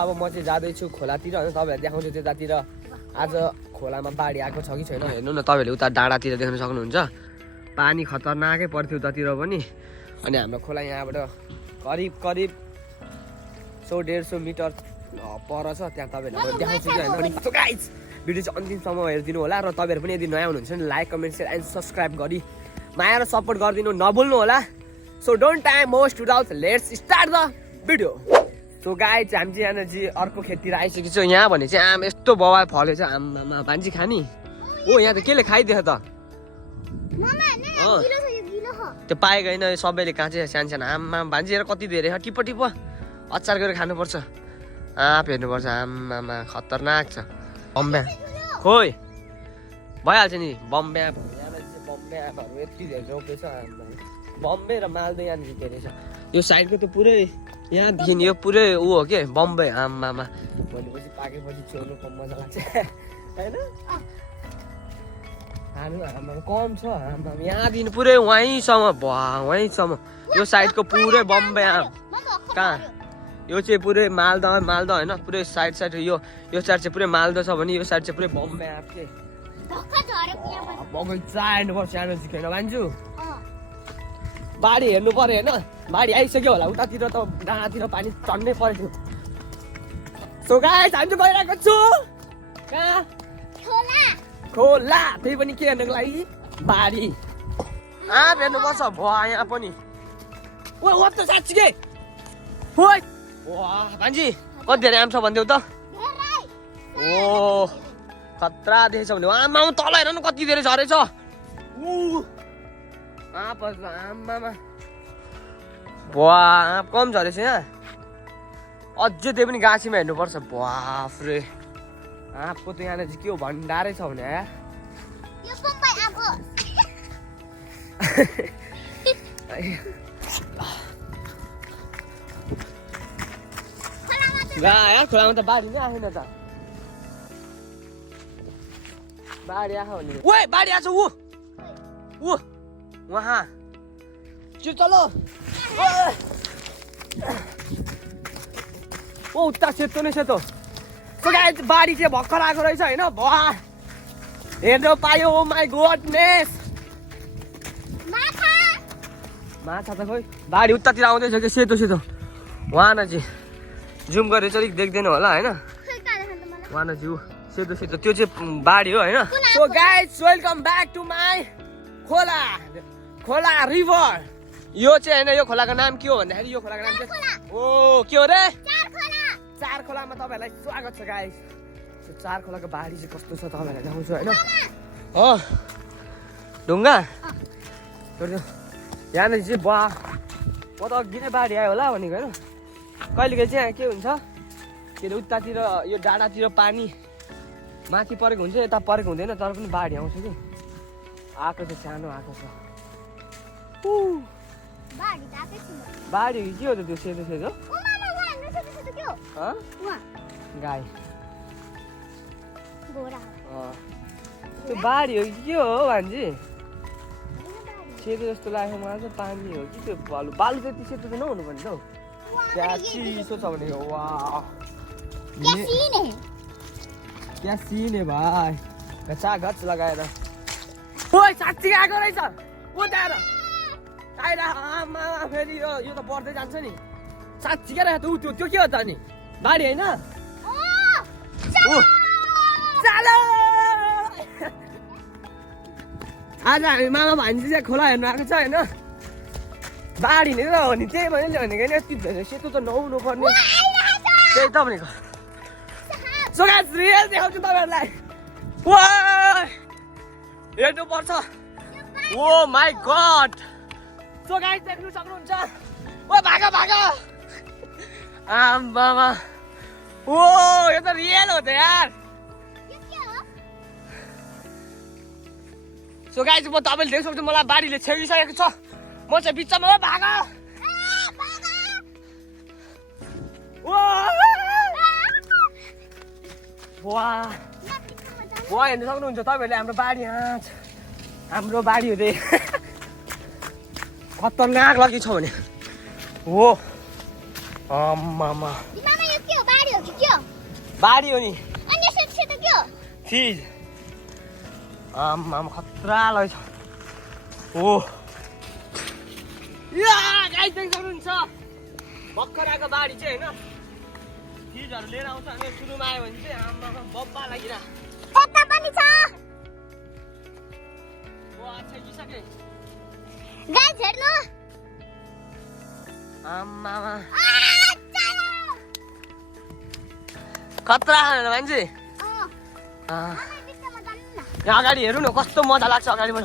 अब म चाहिँ जाँदैछु खोलातिर होइन तपाईँहरूलाई देखाउँछु त्यतातिर आज खोलामा बाढी आएको छ कि छैन हेर्नु न तपाईँहरूले उता डाँडातिर देख्न सक्नुहुन्छ पानी खतरनाकै पर्थ्यो उतातिर पनि अनि हाम्रो खोला यहाँबाट करिब 100-150 मिटर पर छ त्यहाँ तपाईँहरूलाई देखाउँछु कि होइन सो गाइज भिडियो चाहिँ अन्तिमसम्म हेरिदिनु होला र तपाईँहरू पनि यदि नयाँ हुनुहुन्छ भने like comment share and subscribe गरी माया र सपोर्ट गरिदिनु नभुल्नु होला so don't time most without let's start the video so guys हामी चाहिँ यहाँनिर अर्को खेततिर आइसकेको छौँ यहाँ भने चाहिँ आम यस्तो बवाल फलेछ आममा भान्जी खाने ओ यहाँ त केले खाइदियो त त्यो पाएको होइन सबैले काँचे सानो आममा भान्जी हेर कति धेरै टिप टिप अचार गरेर खानुपर्छ आँप हेर्नुपर्छ आममा खतरनाक छ बम्बे खोइ भइहाल्छ नि बम्बे आँप बम्बे आँपहरू यति धेरै रोपेछ बम्बे र मालदा यहाँनिर धेरै छ यो साइडको त पुरै यहाँदेखि यो पुरै ऊ हो के बम्बे आम्मामा भनेपछि पाकेपछि चोर्नु कम मजा लाग्छ होइन खानु आम्मा कम छ आम्मा यहाँदेखि पुरै वहीँसम्म वहीँसम्म यो साइडको पुरै बम्बे आम कहाँ यो चाहिँ पुरै मालदा होइन पुरै साइड यो साइड चाहिँ पुरै मालदा छ भने यो साइड चाहिँ पुरै बम्बे आँप के बगैँचा हेर्नुपर्छ सानो सिकेन भन्छु बाढी हेर्नु पर्यो होइन बाढी आइसक्यो होला उतातिर त डाँडातिर पानी चढ्नै परेको सो गाइस हामी चाहिँ गइरहेको छु कहाँ खोला त्यही पनि के हेर्नुको लागि बाढी आँप हेर्नुपर्छ भुवा यहाँ पनि ओ त साँच्चीकै ओइ वाह भान्जी कति धेरै आम छ भन्थ्यौ त ओ खतरा देखेछ भने आमा तल हेर न कति धेरै झरेछ आमामा बुवा आँप कम झरेछ यहाँ अझै त्यही पनि गाछीमा हेर्नुपर्छ बाफ रे आँपको त यहाँनिर चाहिँ के हो भण्डारै छ भने यार खोलामा त बाढी नै आएन त बाढी आएको भने ओए बाढी आएको छ ऊ वहाँ चल चलो ओ उता सेतो नै सेतो बाढी चाहिँ भर्खर आएको रहेछ होइन भा हेर्नु पायो ओ माई गोडनेस माछा त खोइ बाढी उतातिर आउँदैछ कि सेतो सेतो वहाँ न चाहिँ जुम गरेर चाहिँ देख्दैन होला होइन वहाँ न चाहिँ सेतो सेतो त्यो चाहिँ बाढी हो होइन so guys welcome back to my खोला रिभर यो चाहिँ होइन यो खोलाको नाम के हो भन्दाखेरि यो खोलाको नाम चाहिँ ओ के हो रे चार खोलामा तपाईँहरूलाई स्वागत छ गाइस चार खोलाको बाढी चाहिँ कस्तो छ तपाईँहरूलाई देखाउँछु होइन हो ढुङ्गा यहाँनिर चाहिँ म त अघि नै बाढी आयो होला भनेको होइन कहिलेकाहीँ चाहिँ यहाँ के हुन्छ के अरे उतातिर यो डाँडातिर पानी माथि परेको हुन्छ यता परेको हुँदैन तर पनि बाढी आउँछ कि आएको चाहिँ सानो आएको छ बाढी के हो त त्यो सेतो सेतो गाई त्यो बाढी हो कि के हो भान्जी सेतो जस्तो लाग्यो मलाई चाहिँ पानी हो कि त्यो बालु त्यति सेतो त नहुनु पर्ने त हौ त्यहाँ चिसो छ भने क्या सिने भाइ गचा गच लगाएर ओइ साँच्ची आएको रहेछ उताएर आएर आमा फेरि यो त बढ्दै जान्छ नि साँच्ची क्या रहेछ त्यो के हो त अनि बाढी होइन आज हामी मामा भान्जी चाहिँ खोला हेर्नु आएको छ होइन बाढी नै हो नि त्यही भने भनेको नि यति धेरै सेतो त नहुनु पर्ने त्यही त भनेको सो गाइस रियल देखाउँछु तपाईँहरूलाई हेर्नु पर्छ ओ माई गड सो गाइस देख्नु सक्नुहुन्छ ओ भागा आम्बामा ओ यो त रियल हो त यार सो गाइस म तपाईँले देख्न सक्छु मलाई बाढीले छेडिसकेको छ म चाहिँ बिचमा भागा वाह हेर्नु सक्नुहुन्छ तपाईँहरूले हाम्रो बाढी हाम्रो बाढी हुँदै खतरनाक लगी छ भने हो आमामा बारी हो नि अनि सेतो के हो चिज आम्मा खतरा रहेछ ओ या गाइस देख्नुहुन्छ भर्खर आएको बारी चाहिँ हैन चिजहरु लिएर आउँछ अनि सुरुमा आयो भने चाहिँ आम्मा बब्बा लागिरा यता पनि छ ओ अच्छा किसके गाइस हेर्नु आम्मा खतरा मान्छे यहाँ अगाडि हेर्नु न कस्तो मजा लाग्छ अगाडिबाट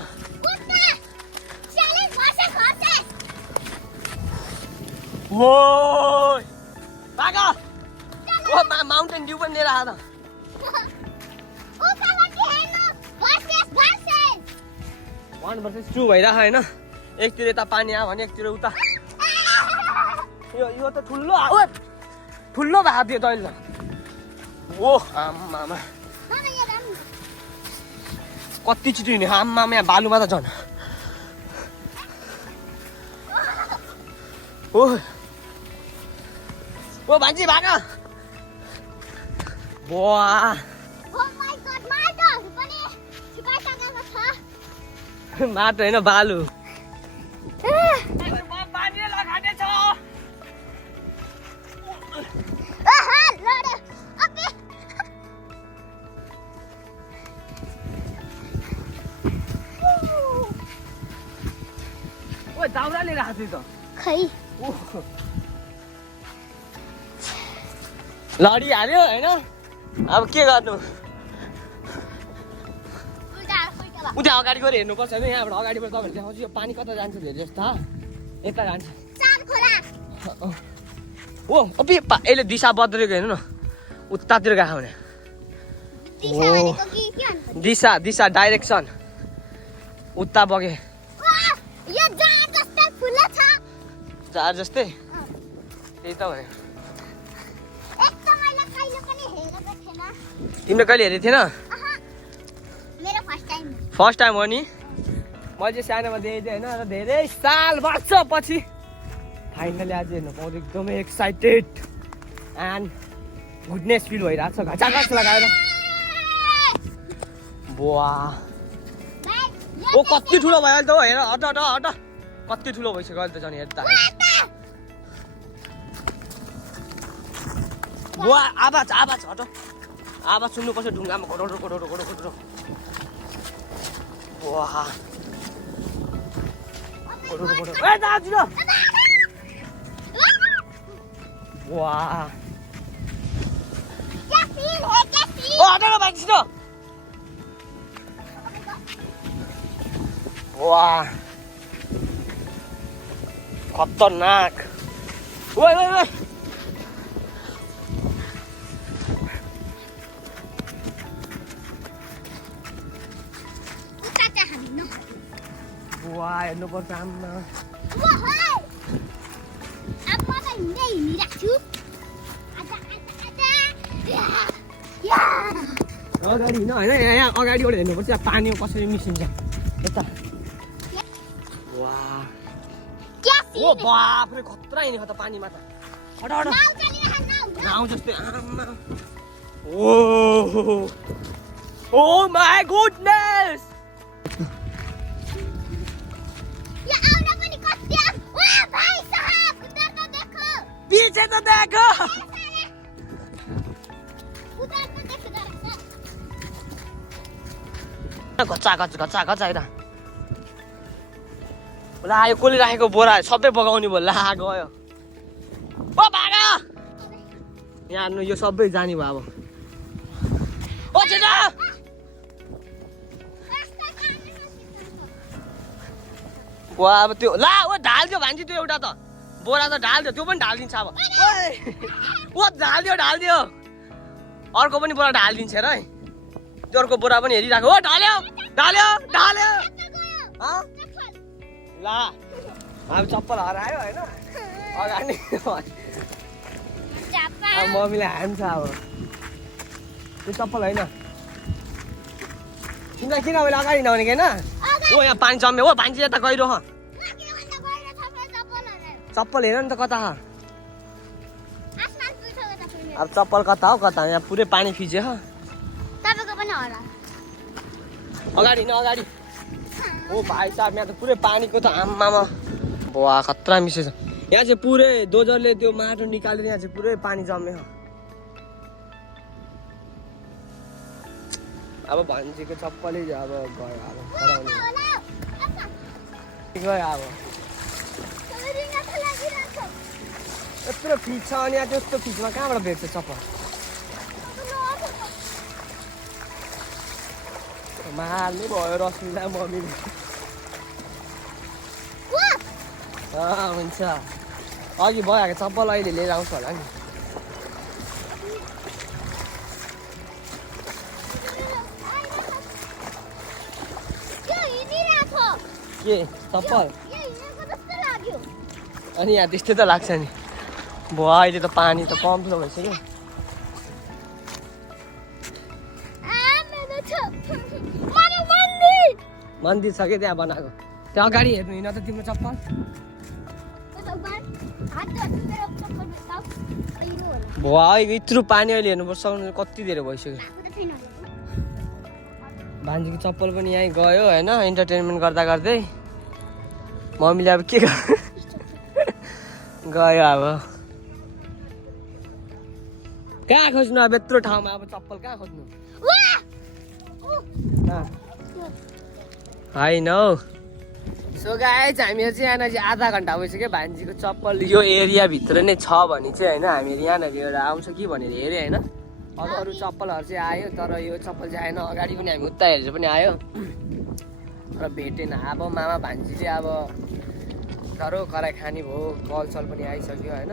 ओ माउन्टेन ड्यू पनि लिएर आएर वान भर्सेस 2 भइरहेको होइन एकतिर यता पानी आयो भने एकतिर उता यो त ठुलो भएको थियो तैँले ओ आम्मामा कति छिटो हिँड्यो आम्मामा यहाँ बालुमा त झन् ओ भान्जी भाग वाह माटो होइन बालु दाउरा लिएर आएको थियो त खै लडिहाल्यो होइन अब के गर्नु उता अगाडि गएर हेर्नुपर्छ होइन यहाँबाट अगाडिबाट तपाईँहरू देखाउँछु यो पानी कता जान्छ धेरै जस्तो यता जान्छ ओ यसले दिशा बद्रेको हेर्नु न उतातिर गएको भने दिशा डाइरेक्सन उता बगे चार जस्तै त्यही त भने तिमीले कहिले हेरेको थिएन फर्स्ट टाइम हो नि मैले चाहिँ सानोमा देखेको थिएँ होइन र धेरै साल वर्ष पछि फाइनली आज हेर्नु पाउँदै एकदमै एक्साइटेड एन्ड गुडनेस फिल भइरहेको छ घचाघच लगाएर बुवा ओ कति ठुलो भयो अहिले त हेर हट कति ठुलो भइसक्यो अहिले त झन् हेर्दा बुवा आवाज हट आवाज सुन्नुपर्छ ढुङ्गामा घोडो वाह वाह वाह खतरनाक वाह हेर्नुपर्छ आम्मा अगाडि हिँड होइन यहाँ अगाडिबाट हेर्नुपर्छ पानी कसरी मिसिन्छ यता वाह ओ बाफ्रे खतरा हिँडेको त पानीमा त हट नाउ जस्तै आम्मा ओ माई गुडनेस पीछे तो देखो घच्चा यता ला यो कसले राखेको बोरा सबै बगाउने भयो ला गयो ओ भाग यहाँ यो सबै जाने भयो अब ओ छिटो वा अब त्यो ला ओ ढाल्दियो भान्जी त्यो एउटा त बोरा त ढाल्दियो त्यो पनि ढालिदिन्छ अब ओ ढालिदियो अर्को पनि बोरा ढालिदिन्छ र त्यो अर्को बोरा पनि हेरिराख्यो ओ ढाल्यो ला अब चप्पल हरायो होइन अगाडि मम्मीले हान्छ अब त्यो चप्पल होइन तिमीलाई किन अहिले अगाडि नहुने कि होइन ओ यहाँ पानी जम्यो हो भान्जी यता गइरह चप्पल हेर नि त कता अब चप्पल कता हो कता यहाँ पुरै पानी फिज्यो हो तपाईँको पनि होला अगाडि न अगाडि ओ भाइ साहब यहाँ त पुरै पानीको त आम्मामा बुवा खतरा मिसेछ यहाँ चाहिँ पुरै डोजरले त्यो माटो निकालेर यहाँ चाहिँ पुरै पानी जम्यो अब भान्जीको चप्पलै अब गयो अब हराउने गयो अब यत्रो फिज छ अनि यहाँ त्यस्तो फिजमा कहाँबाट भेट्छ चप्पल मार्नु भयो रसमिला मम्मीले हुन्छ अघि भइहाल्यो चप्पल अहिले लिएर आउँछ होला नि के चप्पल अनि यहाँ त्यस्तै त लाग्छ नि बुवा अहिले त पानी त कम्लो भइसक्यो मन्दिर छ कि त्यहाँ बनाएको त्यहाँ अगाडि हेर्नु हिँड त तिम्रो चप्पल बुवा अहिले यत्रो पानी अहिले हेर्नुपर्छ कति धेरै भइसक्यो भान्जीको चप्पल पनि यहीँ गयो होइन इन्टरटेनमेन्ट गर्दा गर्दै मम्मीले अब के गयो अब कहाँ खोज्नु अब यत्रो ठाउँमा अब चप्पल कहाँ खोज्नु होइन हौ सो गाइज हामीहरू चाहिँ यहाँनिर चाहिँ आधा घन्टा भइसक्यो भान्जीको चप्पल यो एरियाभित्र नै छ भने चाहिँ होइन हामीहरू यहाँनिर एउटा आउँछ कि भनेर हेऱ्यो होइन अरू अरू चप्पलहरू चाहिँ आयो तर यो चप्पल चाहिँ आएन अगाडि पनि हामी उता हेरेर पनि आयो र भेटेन अब मामा भान्जी चाहिँ अब डह्रो कराई खाने भयो कलसल पनि आइसक्यो होइन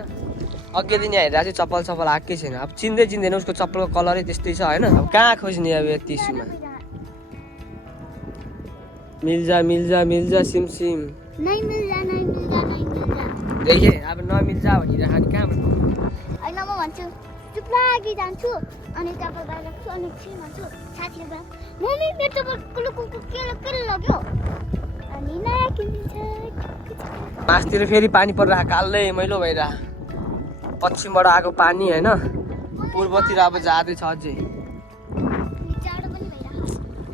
अघि दिन यहाँ हेरेर चाहिँ चप्पल चप्पल आएकै छैन अब चिन्दै चिन्दैन उसको चप्पलको कलरै त्यस्तै छ होइन अब कहाँ खोज्ने अब यति इस्युमा मिल्जा मिल्जा मिल्जा सिम सिम देखे अब नमिल्जा भनिरहेको नि कहाँबाट होइन म भन्छु चुप लागि जान्छु अनि चप्पल बाहिर राख्छु अनि एकछिन भन्छु साथीहरू मम्मी मेरो चप्पल के लग्यो अनि नयाँ किनिदिन्छ मासतिर फेरि पानी परिरहेको कालै मैलो भइरहेको पश्चिमबाट आएको पानी होइन पूर्वतिर अब जाँदैछ अझै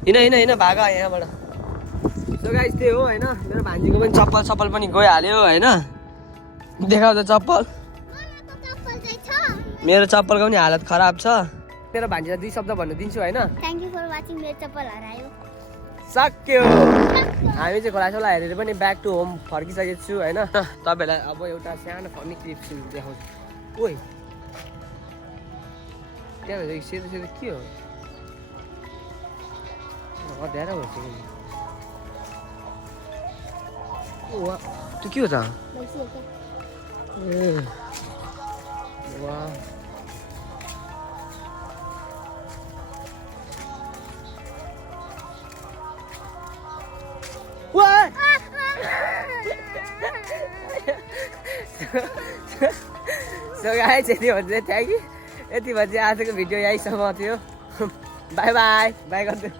हिँड भाग यहाँबाट सो गाइस त्यही हो होइन मेरो भान्जीको पनि चप्पल पनि गइहाल्यो होइन देखाउ त चप्पल मेरो चप्पलको पनि हालत खराब छ मेरो भान्जीलाई 2 शब्द भन्न दिन्छु होइन थ्याङ्क यू फर वाचिङ मेरो चप्पल हरायो सक्यो हामी चाहिँ खोलासोला हेरेर पनि ब्याक टु होम फर्किसकेको छु होइन तपाईँहरूलाई अब एउटा सानो फनी क्लिप देखाउँछु ओइ त्यहाँ सेतो सेतो के हो अँध्यारो भइसक्यो त्यो के हो त ए वाह सो गाइस यति भन्दै थियो कि यति भन्छ आजको भिडियो यहीँसम्म थियो बाई बाई बाई गर्दै